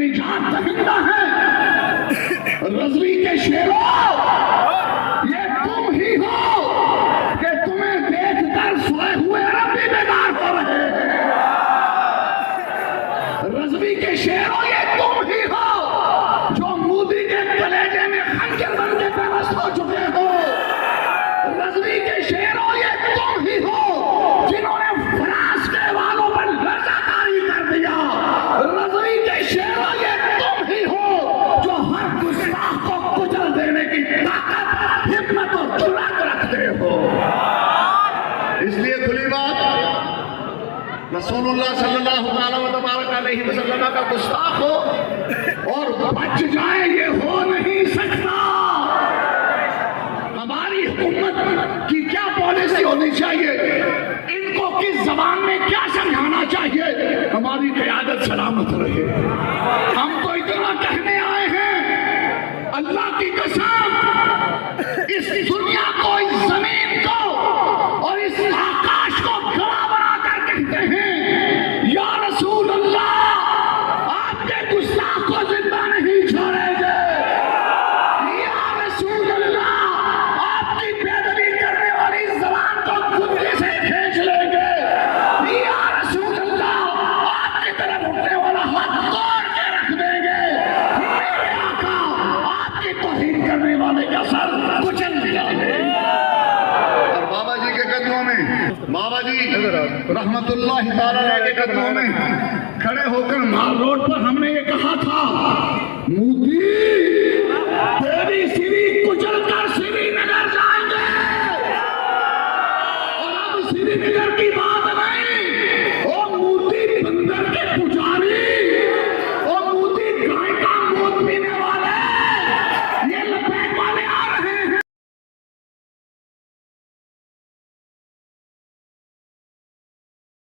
निजात दहिंदा है। रज़वी के शेरों, ये तुम ही हो कि तुम्हें देखकर सोए हुए अरब भी बेदार हो रहे हैं। रज़वी के शेरों, ये तुम ही हो जो मोदी के कलेजे में खंजर बन के बेबस हो चुके हो। रज़वी के शेरों, ये तुम ही हो जिन्होंने फ्रांस के वालों पर लर्जाकारी कर दिया। रज़वी के शेरों, ये तुम ही हो जो हर गुस्ताख को कुचल देने की ताकत, हिम्मत और जुर्रत रखते हो। इसलिए खुली बात, रसूलुल्लाह सल्लल्लाहु अलैहि वसल्लम का गुस्ताख हो और बच जाए, ये हो नहीं सकता। हमारी हुकूमत की क्या पॉलिसी होनी चाहिए, इनको किस जबान में क्या समझाना चाहिए, हमारी क़यादत सलामत रहे। हम तो इतना कहने आए हैं, अल्लाह की कसम, इस दुनिया को, इस जमीन को और इस आकाश को गवाह बनाकर कहते हैं, या रसूल अल्लाह, आपके गुस्ताख को जिंदा नहीं छोड़ेंगे। या रसूल अल्लाह, आपकी बेदबी करने वाली जबान को कुत्ते से खींच लेंगे। या रसूल अल्लाह, आपकी तरफ उठने वाला हाथ तोड़ के रख देंगे। मेरे आका, आपकी तौहीन करने वाले का सर कुचल दिलाएंगे। और बाबा जी के कदमों में, बाबा जी रहमतुल्लाह ताला के कदमों में खड़े होकर माल रोड पर हमने ये कहा था, मोदी